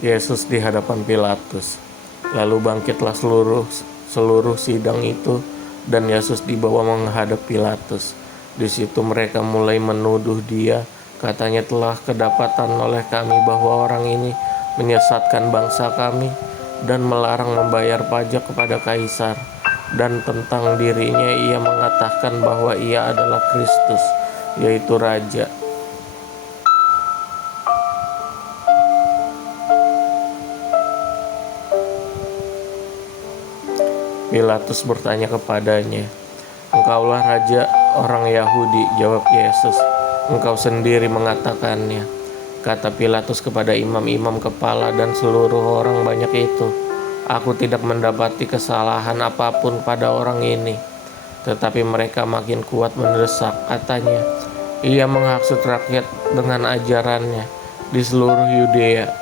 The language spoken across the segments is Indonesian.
Yesus di hadapan Pilatus. Lalu bangkitlah seluruh sidang itu, dan Yesus dibawa menghadap Pilatus. Di situ mereka mulai menuduh dia, katanya, telah kedapatan oleh kami bahwa orang ini menyesatkan bangsa kami dan melarang membayar pajak kepada Kaisar. Dan tentang dirinya ia mengatakan bahwa ia adalah Kristus, yaitu Raja. Pilatus bertanya kepadanya, "Engkaulah raja orang Yahudi?" Jawab Yesus, "Engkau sendiri mengatakannya." Kata Pilatus kepada imam-imam kepala dan seluruh orang banyak itu, "Aku tidak mendapati kesalahan apapun pada orang ini." Tetapi mereka makin kuat mendesak, katanya, "Ia menghasut rakyat dengan ajarannya di seluruh Yudea.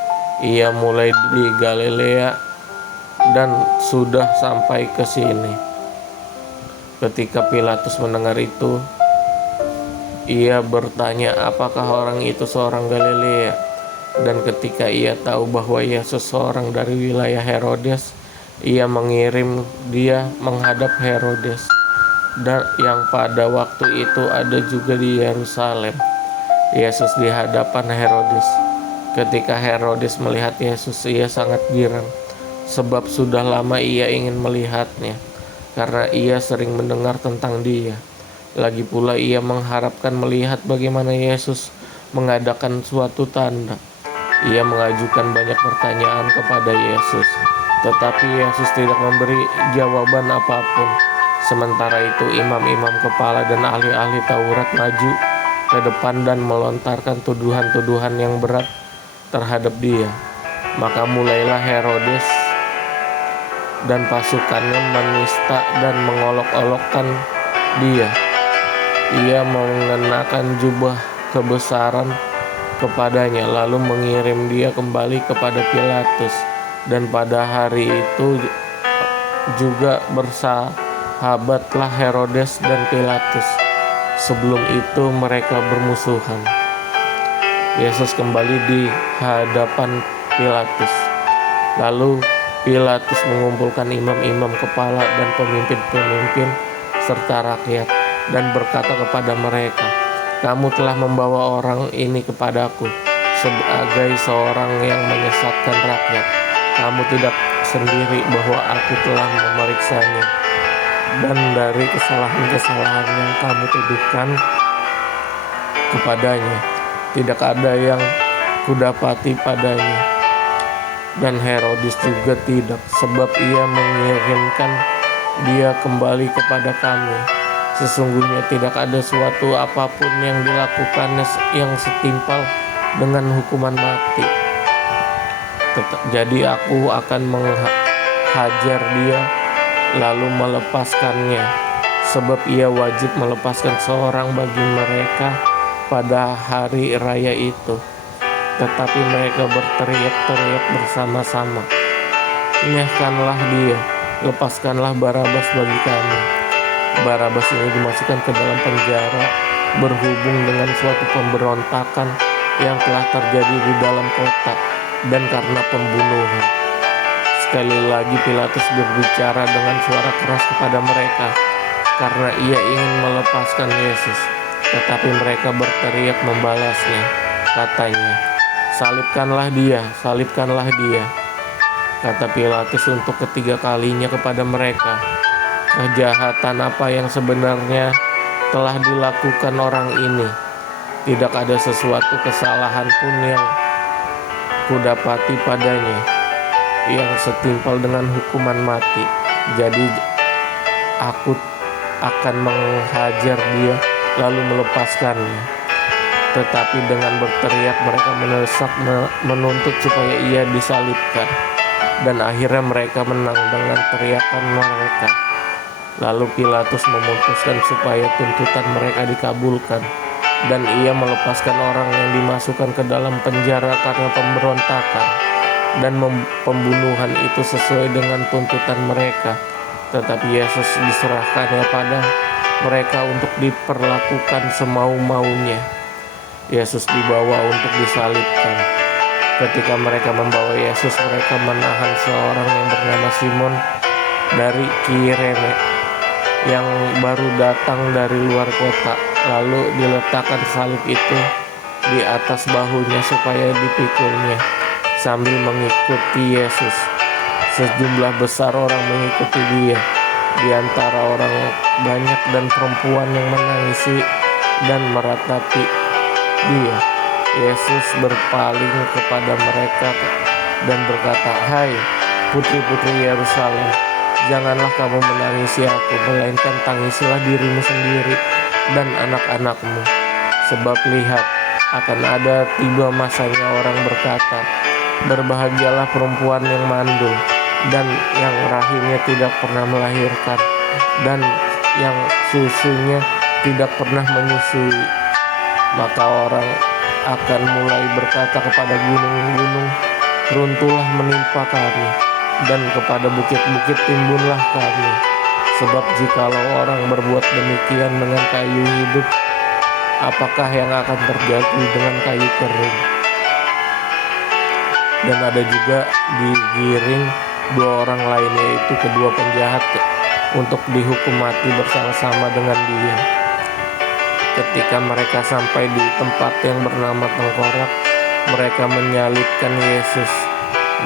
Ia mulai di Galilea dan sudah sampai ke sini." Ketika Pilatus mendengar itu, ia bertanya, apakah orang itu seorang Galilea? Dan ketika ia tahu bahwa Yesus seorang dari wilayah Herodes, ia mengirim dia menghadap Herodes, dan yang pada waktu itu ada juga di Yerusalem. Yesus di hadapan Herodes. Ketika Herodes melihat Yesus, ia sangat girang, sebab sudah lama ia ingin melihatnya, karena ia sering mendengar tentang dia. Lagi pula ia mengharapkan melihat bagaimana Yesus mengadakan suatu tanda. Ia mengajukan banyak pertanyaan kepada Yesus, tetapi Yesus tidak memberi jawaban apapun. Sementara itu imam-imam kepala dan ahli-ahli Taurat maju ke depan dan melontarkan tuduhan-tuduhan yang berat terhadap dia. Maka mulailah Herodes dan pasukannya menista dan mengolok-olokkan dia. Ia mengenakan jubah kebesaran kepadanya, lalu mengirim dia kembali kepada Pilatus. Dan pada hari itu juga bersahabatlah Herodes dan Pilatus. Sebelum itu mereka bermusuhan. Yesus kembali di hadapan Pilatus. Lalu Pilatus mengumpulkan imam-imam kepala dan pemimpin-pemimpin serta rakyat, dan berkata kepada mereka, "Kamu telah membawa orang ini kepadaku sebagai seorang yang menyesatkan rakyat. Kamu tidak sendiri bahwa aku telah memeriksanya, dan dari kesalahan-kesalahan yang kamu tuduhkan kepadanya, tidak ada yang kudapati padanya. Dan Herodes juga tidak, sebab ia mengirimkan dia kembali kepada kami. Sesungguhnya tidak ada suatu apapun yang dilakukannya yang setimpal dengan hukuman mati. Jadi aku akan menghajar dia lalu melepaskannya, sebab ia wajib melepaskan seorang bagi mereka pada hari raya itu." Tetapi mereka berteriak-teriak bersama-sama, "Nyahkanlah dia, lepaskanlah Barabas bagi kami." Barabas ini dimasukkan ke dalam penjara berhubung dengan suatu pemberontakan yang telah terjadi di dalam kota, dan karena pembunuhan. Sekali lagi Pilatus berbicara dengan suara keras kepada mereka, karena ia ingin melepaskan Yesus. Tetapi mereka berteriak membalasnya, katanya, "Salibkanlah dia, salibkanlah dia." Kata Pilatus untuk ketiga kalinya kepada mereka, "Kejahatan apa yang sebenarnya telah dilakukan orang ini? Tidak ada sesuatu kesalahan pun yang kudapati padanya yang setimpal dengan hukuman mati. Jadi aku akan menghajar dia lalu melepaskannya." Tetapi dengan berteriak mereka mendesak menuntut supaya ia disalibkan. Dan akhirnya mereka menang dengan teriakan mereka. Lalu Pilatus memutuskan supaya tuntutan mereka dikabulkan, dan ia melepaskan orang yang dimasukkan ke dalam penjara karena pemberontakan dan pembunuhan itu sesuai dengan tuntutan mereka. Tetapi Yesus diserahkannya pada mereka untuk diperlakukan semau-maunya. Yesus dibawa untuk disalibkan. Ketika mereka membawa Yesus, mereka menahan seorang yang bernama Simon dari Kirene yang baru datang dari luar kota. Lalu diletakkan salib itu di atas bahunya supaya dipikulnya sambil mengikuti Yesus. Sejumlah besar orang mengikuti dia, di antara orang banyak dan perempuan yang menangisi dan meratapi dia. Yesus berpaling kepada mereka dan berkata, "Hai putri-putri Yerusalem, janganlah kamu menangisi aku, melainkan tangisilah dirimu sendiri dan anak-anakmu. Sebab lihat, akan ada tiba masanya orang berkata, berbahagialah perempuan yang mandul dan yang rahimnya tidak pernah melahirkan, dan yang susunya tidak pernah menyusui. Maka orang akan mulai berkata kepada gunung-gunung, runtuhlah menimpa kami, dan kepada bukit-bukit timbunlah kami. Sebab jikalau orang berbuat demikian dengan kayu hidup, apakah yang akan terjadi dengan kayu kering?" Dan ada juga digiring dua orang lain, yaitu kedua penjahat, untuk dihukum mati bersama-sama dengan dia. Ketika mereka sampai di tempat yang bernama Tengkorak, mereka menyalibkan Yesus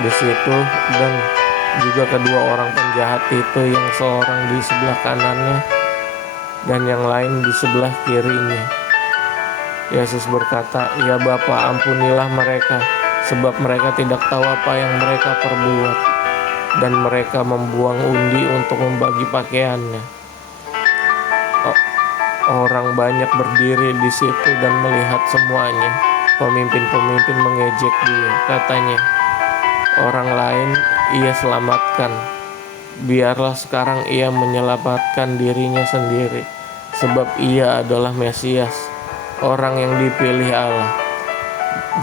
di situ, dan juga kedua orang penjahat itu, yang seorang di sebelah kanannya dan yang lain di sebelah kirinya. Yesus berkata, "Ya Bapa, ampunilah mereka, sebab mereka tidak tahu apa yang mereka perbuat." Dan mereka membuang undi untuk membagi pakaiannya. Orang banyak berdiri di situ dan melihat semuanya. Pemimpin-pemimpin mengejek dia, katanya, "Orang lain ia selamatkan, biarlah sekarang ia menyelamatkan dirinya sendiri, sebab ia adalah Mesias, orang yang dipilih Allah."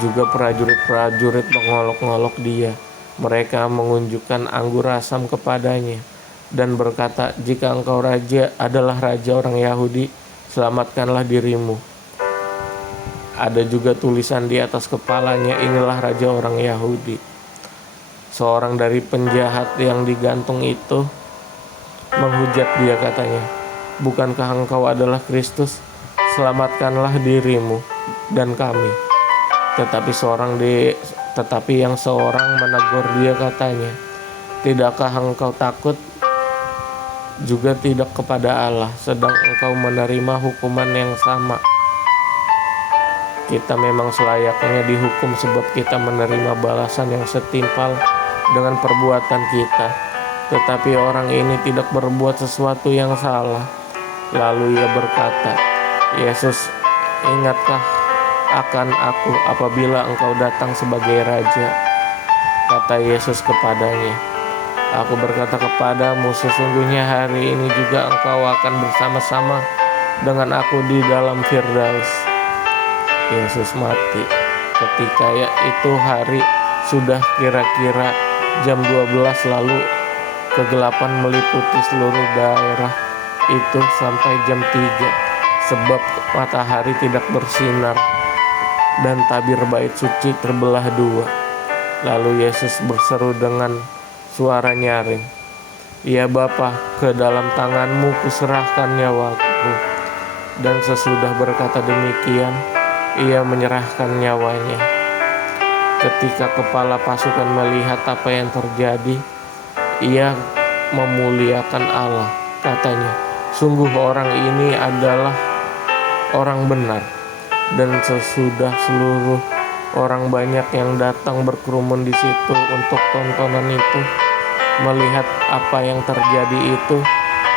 Juga prajurit-prajurit mengolok-ngolok dia. Mereka mengunjukkan anggur asam kepadanya dan berkata, "Jika engkau adalah raja orang Yahudi, selamatkanlah dirimu." Ada juga tulisan di atas kepalanya, "Inilah raja orang Yahudi." Seorang dari penjahat yang digantung itu menghujat dia, katanya, "Bukankah engkau adalah Kristus? Selamatkanlah dirimu dan kami." Tetapi yang seorang menegur dia, katanya, "Tidakkah engkau takut juga tidak kepada Allah, sedang engkau menerima hukuman yang sama? Kita memang selayaknya dihukum, sebab kita menerima balasan yang setimpal dengan perbuatan kita. Tetapi orang ini tidak berbuat sesuatu yang salah." Lalu ia berkata, "Yesus, ingatkah akan aku apabila engkau datang sebagai raja?" Kata Yesus kepadanya, "Aku berkata kepadamu, sesungguhnya hari ini juga engkau akan bersama-sama dengan aku di dalam Firdaus." Yesus mati. Ketika itu hari sudah kira-kira jam 12, lalu kegelapan meliputi seluruh daerah itu sampai jam 3, sebab matahari tidak bersinar, dan tabir bait suci terbelah dua. Lalu Yesus berseru dengan suara nyaring, "Ya Bapa, ke dalam tanganmu kuserahkan nyawaku." Dan sesudah berkata demikian, ia menyerahkan nyawanya. Ketika kepala pasukan melihat apa yang terjadi, ia memuliakan Allah. Katanya, "Sungguh orang ini adalah orang benar." Dan sesudah seluruh orang banyak yang datang berkerumun di situ untuk tontonan itu, melihat apa yang terjadi itu,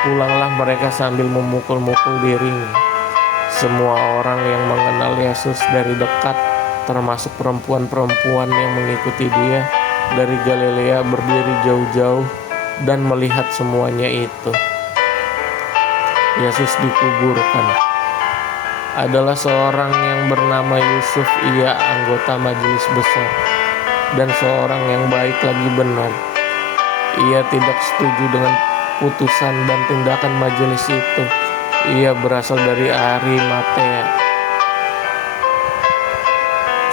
pulanglah mereka sambil memukul-mukul dirinya. Semua orang yang mengenal Yesus dari dekat, termasuk perempuan-perempuan yang mengikuti dia dari Galilea, berdiri jauh-jauh dan melihat semuanya itu. Yesus dikuburkan. Adalah seorang yang bernama Yusuf, ia anggota majelis besar, dan seorang yang baik lagi benar. Ia tidak setuju dengan putusan dan tindakan majelis itu. Ia berasal dari Arimatea,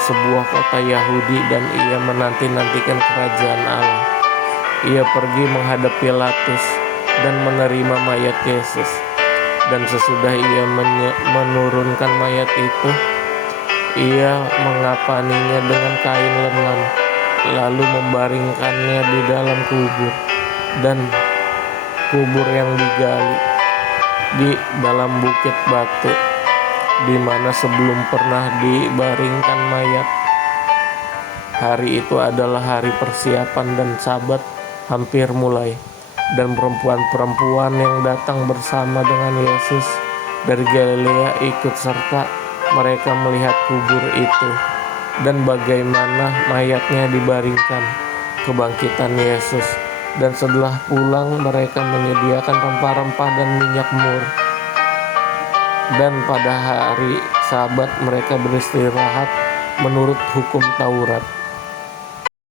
sebuah kota Yahudi, dan ia menanti-nantikan kerajaan Allah. Ia pergi menghadap Pilatus dan menerima mayat Yesus. Dan sesudah ia menurunkan mayat itu, ia mengapaninya dengan kain lengan, lalu membaringkannya di dalam kubur. Dan kubur yang digali di dalam bukit batu, di mana sebelum pernah dibaringkan mayat. Hari itu adalah hari persiapan dan Sabat hampir mulai. Dan perempuan-perempuan yang datang bersama dengan Yesus dari Galilea ikut serta. Mereka melihat kubur itu dan bagaimana mayatnya dibaringkan. Kebangkitan Yesus. Dan setelah pulang, mereka menyediakan rempah-rempah dan minyak mur. Dan pada hari Sabat mereka beristirahat menurut hukum Taurat.